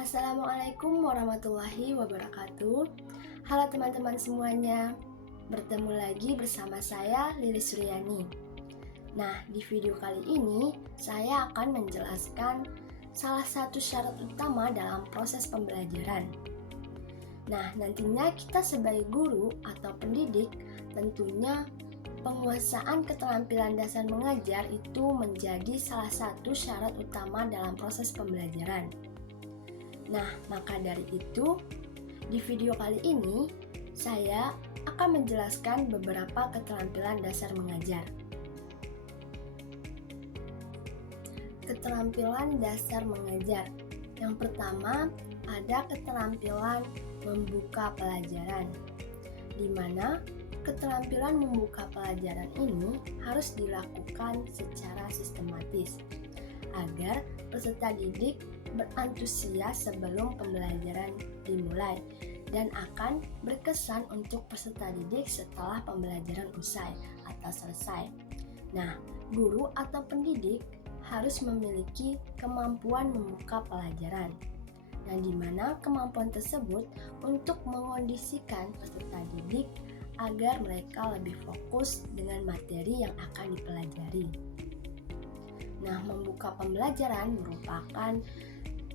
Assalamualaikum warahmatullahi wabarakatuh. Halo teman-teman semuanya, bertemu lagi bersama saya Lilis Suryani. Nah, di video kali ini saya akan menjelaskan salah satu syarat utama dalam proses pembelajaran. Nah, nantinya kita sebagai guru atau pendidik tentunya penguasaan keterampilan dasar mengajar itu menjadi salah satu syarat utama dalam proses pembelajaran. Nah, maka dari itu, di video kali ini, saya akan menjelaskan beberapa keterampilan dasar mengajar. Keterampilan dasar mengajar. Yang pertama, ada keterampilan membuka pelajaran, di mana keterampilan membuka pelajaran ini harus dilakukan secara sistematis, agar peserta didik berantusias sebelum pembelajaran dimulai dan akan berkesan untuk peserta didik setelah pembelajaran usai atau selesai. Nah, guru atau pendidik harus memiliki kemampuan membuka pelajaran, dan di mana kemampuan tersebut untuk mengondisikan peserta didik agar mereka lebih fokus dengan materi yang akan dipelajari. Nah, membuka pembelajaran merupakan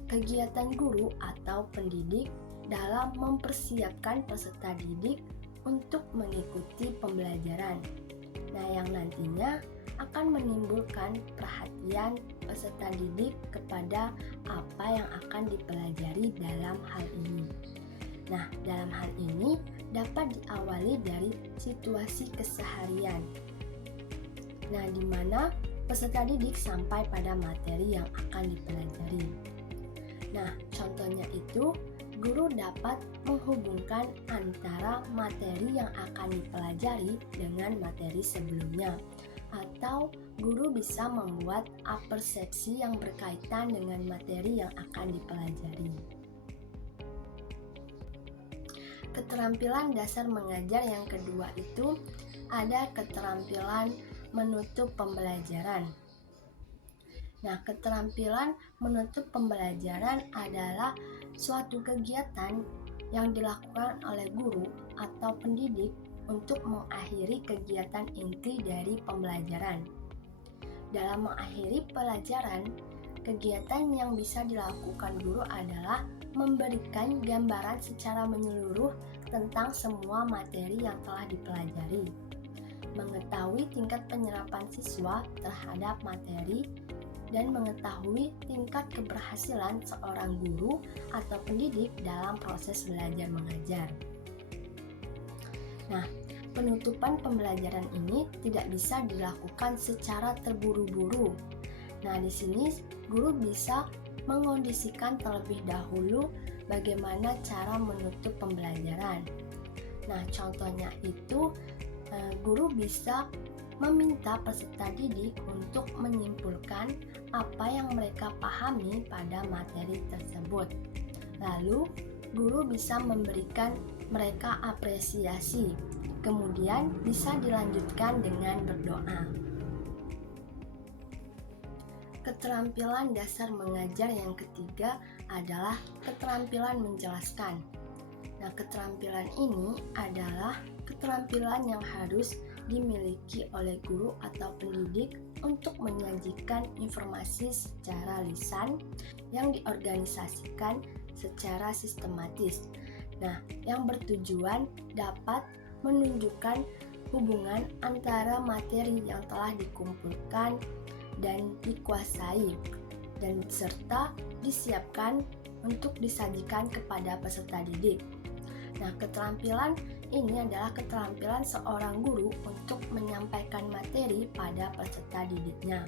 kegiatan guru atau pendidik dalam mempersiapkan peserta didik untuk mengikuti pembelajaran. Nah, yang nantinya akan menimbulkan perhatian peserta didik kepada apa yang akan dipelajari dalam hal ini. Nah, dalam hal ini dapat diawali dari situasi keseharian. Nah, di mana peserta didik sampai pada materi yang akan dipelajari. Nah, contohnya itu, guru dapat menghubungkan antara materi yang akan dipelajari dengan materi sebelumnya, atau guru bisa membuat apersepsi yang berkaitan dengan materi yang akan dipelajari. Keterampilan dasar mengajar yang kedua itu ada keterampilan menutup pembelajaran. Nah, keterampilan menutup pembelajaran adalah suatu kegiatan yang dilakukan oleh guru atau pendidik untuk mengakhiri kegiatan inti dari pembelajaran. Dalam mengakhiri pelajaran, kegiatan yang bisa dilakukan guru adalah memberikan gambaran secara menyeluruh tentang semua materi yang telah dipelajari, mengetahui tingkat penyerapan siswa terhadap materi, dan mengetahui tingkat keberhasilan seorang guru atau pendidik dalam proses belajar mengajar. Nah, penutupan pembelajaran ini tidak bisa dilakukan secara terburu-buru. Nah, di sini guru bisa mengondisikan terlebih dahulu bagaimana cara menutup pembelajaran. Nah, contohnya itu guru bisa meminta peserta didik untuk menyimpulkan apa yang mereka pahami pada materi tersebut. Lalu, guru bisa memberikan mereka apresiasi. Kemudian bisa dilanjutkan dengan berdoa. Keterampilan dasar mengajar yang ketiga adalah keterampilan menjelaskan. Nah, keterampilan ini adalah keterampilan yang harus dimiliki oleh guru atau pendidik untuk menyajikan informasi secara lisan yang diorganisasikan secara sistematis. Nah, yang bertujuan dapat menunjukkan hubungan antara materi yang telah dikumpulkan dan dikuasai, dan serta disiapkan untuk disajikan kepada peserta didik. Nah, keterampilan ini adalah keterampilan seorang guru untuk menyampaikan materi pada peserta didiknya.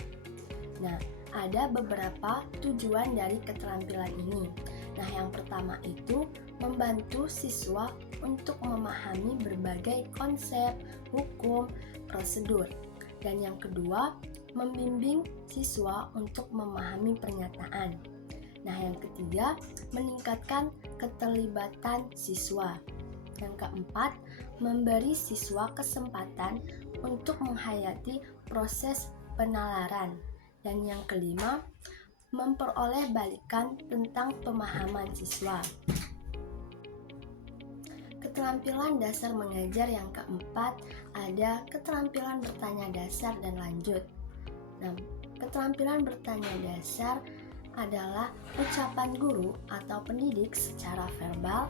Nah, ada beberapa tujuan dari keterampilan ini. Nah, yang pertama itu membantu siswa untuk memahami berbagai konsep, hukum, prosedur. Dan yang kedua, membimbing siswa untuk memahami pernyataan. Nah, yang ketiga, meningkatkan keterlibatan siswa. Yang keempat, memberi siswa kesempatan untuk menghayati proses penalaran. Dan yang kelima, memperoleh balikan tentang pemahaman siswa. Keterampilan dasar mengajar yang keempat ada keterampilan bertanya dasar dan lanjut. Nah, keterampilan bertanya dasar adalah ucapan guru atau pendidik secara verbal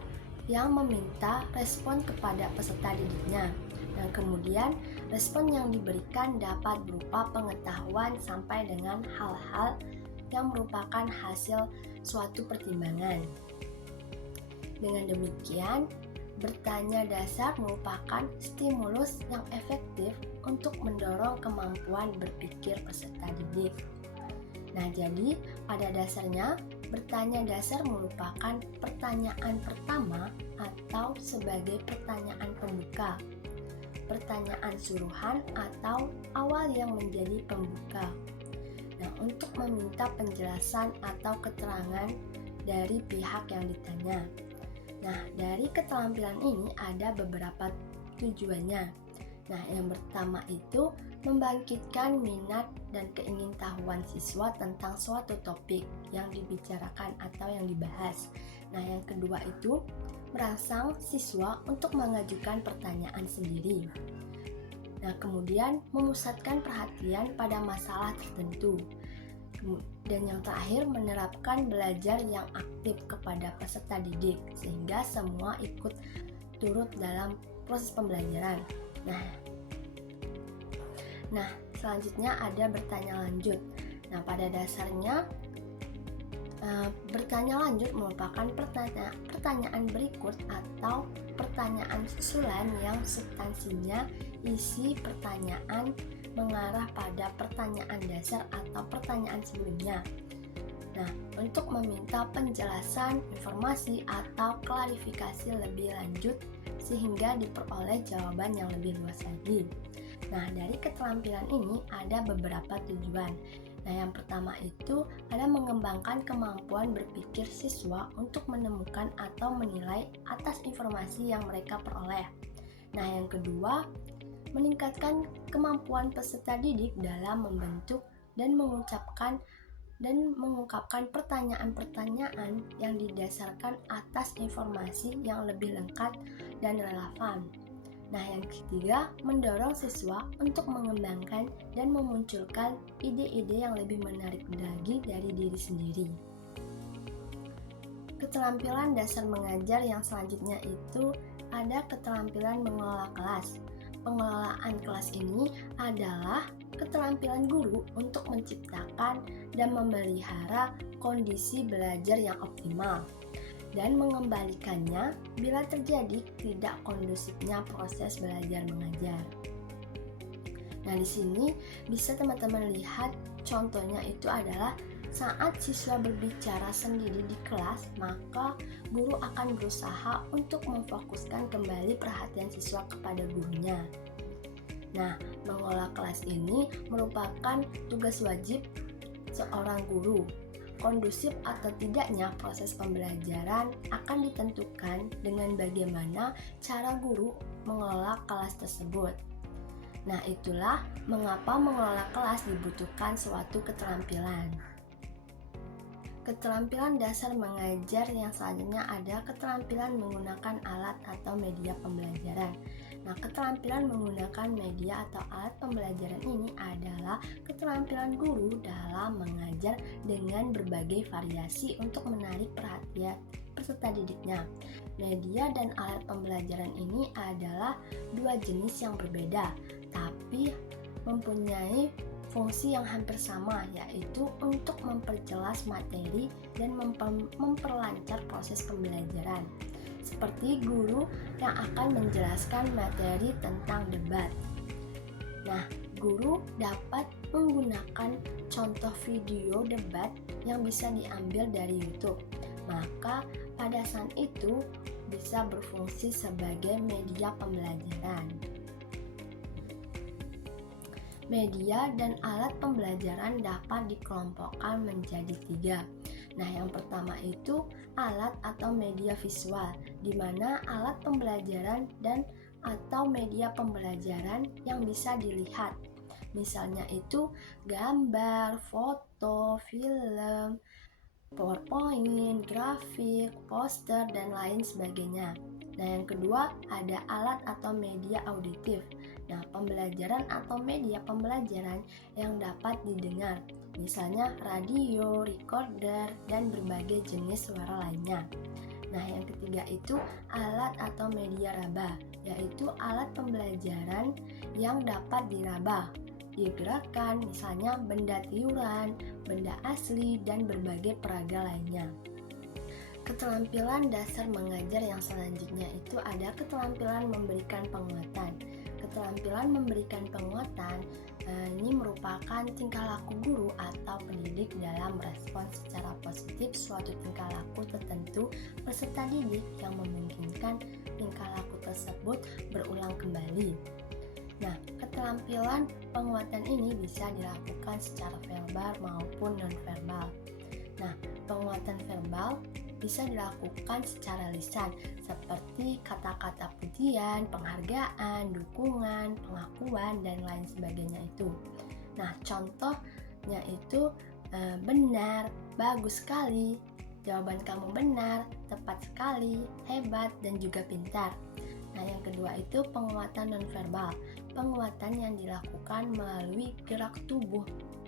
yang meminta respon kepada peserta didiknya. Dan kemudian respon yang diberikan dapat berupa pengetahuan sampai dengan hal-hal yang merupakan hasil suatu pertimbangan. Dengan demikian, bertanya dasar merupakan stimulus yang efektif untuk mendorong kemampuan berpikir peserta didik. Nah, jadi pada dasarnya bertanya dasar merupakan pertanyaan pertama atau sebagai pertanyaan pembuka, pertanyaan suruhan atau awal yang menjadi pembuka. Nah, untuk meminta penjelasan atau keterangan dari pihak yang ditanya. Nah, dari keterampilan ini ada beberapa tujuannya. Nah, yang pertama itu membangkitkan minat dan keingintahuan siswa tentang suatu topik yang dibicarakan atau yang dibahas. Nah, yang kedua itu merangsang siswa untuk mengajukan pertanyaan sendiri. Nah, kemudian memusatkan perhatian pada masalah tertentu. Dan yang terakhir, menerapkan belajar yang aktif kepada peserta didik sehingga semua ikut turut dalam proses pembelajaran. Nah, selanjutnya ada bertanya lanjut. Nah, pada dasarnya bertanya lanjut merupakan pertanyaan berikut atau pertanyaan susulan yang substansinya isi pertanyaan mengarah pada pertanyaan dasar atau pertanyaan sebelumnya. Nah, untuk meminta penjelasan, informasi, atau klarifikasi lebih lanjut sehingga diperoleh jawaban yang lebih luas lagi. Nah, dari keterampilan ini ada beberapa tujuan. Nah, yang pertama itu ada mengembangkan kemampuan berpikir siswa untuk menemukan atau menilai atas informasi yang mereka peroleh. Nah, yang kedua, meningkatkan kemampuan peserta didik dalam membentuk dan mengungkapkan pertanyaan-pertanyaan yang didasarkan atas informasi yang lebih lengkap dan relevan. Nah, yang ketiga, mendorong siswa untuk mengembangkan dan memunculkan ide-ide yang lebih menarik lagi dari diri sendiri. Keterampilan dasar mengajar yang selanjutnya itu ada keterampilan mengelola kelas. Pengelolaan kelas ini adalah keterampilan guru untuk menciptakan dan memelihara kondisi belajar yang optimal dan mengembalikannya bila terjadi tidak kondusifnya proses belajar mengajar. Nah, di sini bisa teman-teman lihat contohnya itu adalah saat siswa berbicara sendiri di kelas, maka guru akan berusaha untuk memfokuskan kembali perhatian siswa kepada gurunya. Nah, mengelola kelas ini merupakan tugas wajib seorang guru. Kondusif atau tidaknya proses pembelajaran akan ditentukan dengan bagaimana cara guru mengelola kelas tersebut. Nah, itulah mengapa mengelola kelas dibutuhkan suatu keterampilan. Keterampilan dasar mengajar yang selanjutnya ada keterampilan menggunakan alat atau media pembelajaran. Nah, keterampilan menggunakan media atau alat pembelajaran ini adalah keterampilan guru dalam mengajar dengan berbagai variasi untuk menarik perhatian peserta didiknya. Media dan alat pembelajaran ini adalah dua jenis yang berbeda, tapi mempunyai fungsi yang hampir sama, yaitu untuk memperjelas materi dan memperlancar proses pembelajaran. Seperti guru yang akan menjelaskan materi tentang debat. Nah, guru dapat menggunakan contoh video debat yang bisa diambil dari YouTube. Maka pada saat itu bisa berfungsi sebagai media pembelajaran. Media dan alat pembelajaran dapat dikelompokkan menjadi 3. Nah, yang pertama itu alat atau media visual, di mana alat pembelajaran dan atau media pembelajaran yang bisa dilihat. Misalnya itu gambar, foto, film, PowerPoint, grafik, poster, dan lain sebagainya. Nah, yang kedua ada alat atau media auditif. Nah, pembelajaran atau media pembelajaran yang dapat didengar, misalnya radio, recorder, dan berbagai jenis suara lainnya. Nah, yang ketiga itu alat atau media raba, yaitu alat pembelajaran yang dapat diraba, digerakkan, misalnya benda tiuran, benda asli, dan berbagai peraga lainnya. Keterampilan dasar mengajar yang selanjutnya itu ada keterampilan memberikan penguatan. Keterampilan memberikan penguatan ini merupakan tingkah laku guru atau pendidik dalam merespon secara positif suatu tingkah laku tertentu peserta didik yang memungkinkan tingkah laku tersebut berulang kembali. Nah, keterampilan penguatan ini bisa dilakukan secara verbal maupun non-verbal. Nah, penguatan verbal bisa dilakukan secara lisan, seperti kata-kata pujian, penghargaan, dukungan, pengakuan, dan lain sebagainya itu. Nah, contohnya itu benar, bagus sekali, jawaban kamu benar, tepat sekali, hebat, dan juga pintar. Nah, yang kedua itu penguatan nonverbal. Penguatan yang dilakukan melalui gerak tubuh,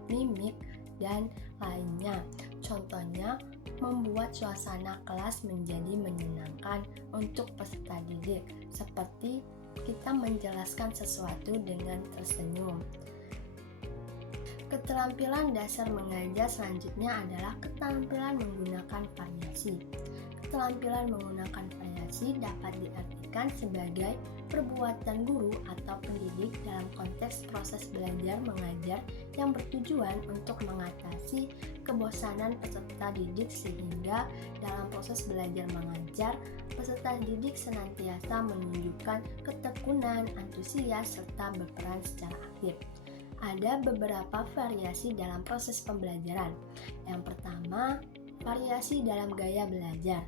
mimik, dan lainnya. Contohnya, membuat suasana kelas menjadi menyenangkan untuk peserta didik, seperti kita menjelaskan sesuatu dengan tersenyum. Keterampilan dasar mengajar selanjutnya adalah keterampilan menggunakan variasi. Keterampilan menggunakan variasi dapat diartikan sebagai perbuatan guru atau pendidik dalam konteks proses belajar mengajar yang bertujuan untuk mengatasi kebosanan peserta didik, sehingga dalam proses belajar mengajar peserta didik senantiasa menunjukkan ketekunan, antusias, serta berperan secara aktif. Ada beberapa variasi dalam proses pembelajaran. Yang pertama, variasi dalam gaya belajar.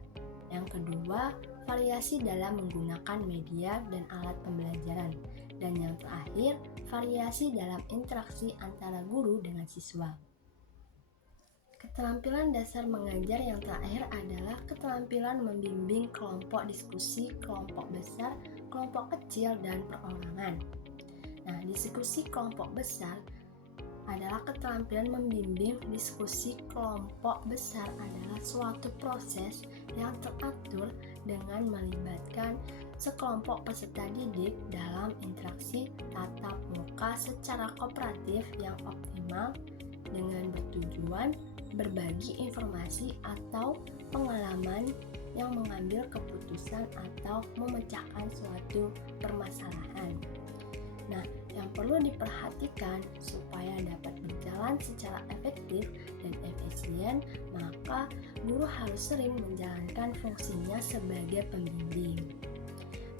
Yang kedua, variasi dalam menggunakan media dan alat pembelajaran. Dan yang terakhir, variasi dalam interaksi antara guru dengan siswa. Keterampilan dasar mengajar yang terakhir adalah keterampilan membimbing kelompok diskusi, kelompok besar, kelompok kecil, dan perorangan. Nah, diskusi kelompok besar adalah keterampilan membimbing diskusi kelompok besar adalah suatu proses yang teratur dengan melibatkan sekelompok peserta didik dalam interaksi tatap muka secara kooperatif yang optimal dengan bertujuan berbagi informasi atau pengalaman yang mengambil keputusan atau memecahkan suatu permasalahan. Nah, yang perlu diperhatikan supaya dapat berjalan secara efektif dan efisien, maka guru harus sering menjalankan fungsinya sebagai pembimbing.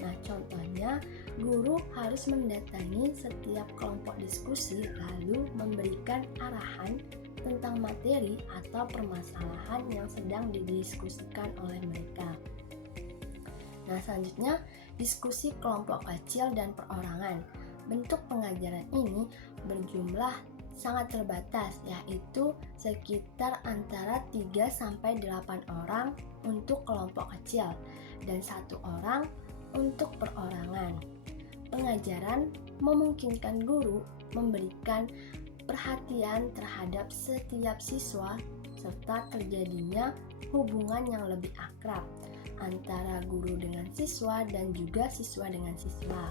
Nah, contohnya, guru harus mendatangi setiap kelompok diskusi lalu memberikan arahan tentang materi atau permasalahan yang sedang didiskusikan oleh mereka. Nah, selanjutnya, diskusi kelompok kecil dan perorangan. Bentuk pengajaran ini berjumlah sangat terbatas, yaitu sekitar antara 3-8 orang untuk kelompok kecil dan 1 orang untuk perorangan. Pengajaran memungkinkan guru memberikan perhatian terhadap setiap siswa serta terjadinya hubungan yang lebih akrab antara guru dengan siswa dan juga siswa dengan siswa.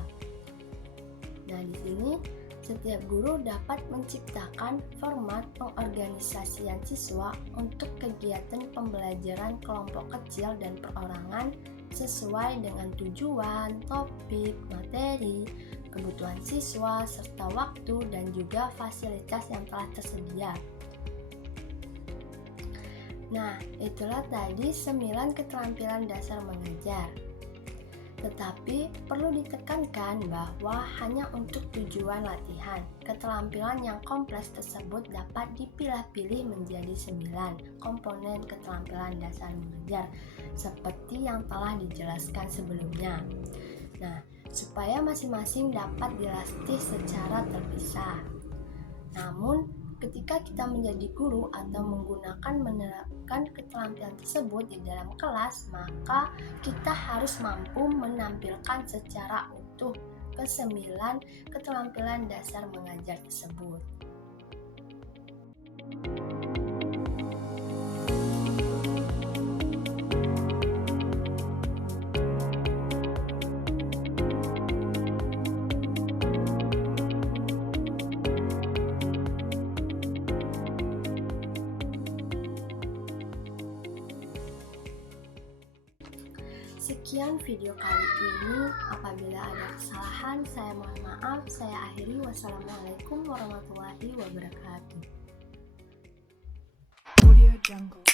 Nah, di sini setiap guru dapat menciptakan format pengorganisasian siswa untuk kegiatan pembelajaran kelompok kecil dan perorangan sesuai dengan tujuan, topik, materi, kebutuhan siswa, serta waktu dan juga fasilitas yang telah tersedia. Nah, itulah tadi 9 keterampilan dasar mengajar. Tetapi perlu ditekankan bahwa hanya untuk tujuan latihan. Keterampilan yang kompleks tersebut dapat dipilah-pilih menjadi 9 komponen keterampilan dasar mengajar seperti yang telah dijelaskan sebelumnya. Nah, supaya masing-masing dapat dilatih secara terpisah. Namun, ketika kita menjadi guru atau menerapkan keterampilan tersebut di dalam kelas, maka kita harus mampu menampilkan secara utuh kesembilan keterampilan dasar mengajar tersebut. Sekian video kali ini. Apabila ada kesalahan, saya mohon maaf. Saya akhiri. Wassalamualaikum warahmatullahi wabarakatuh. Audio Jungle.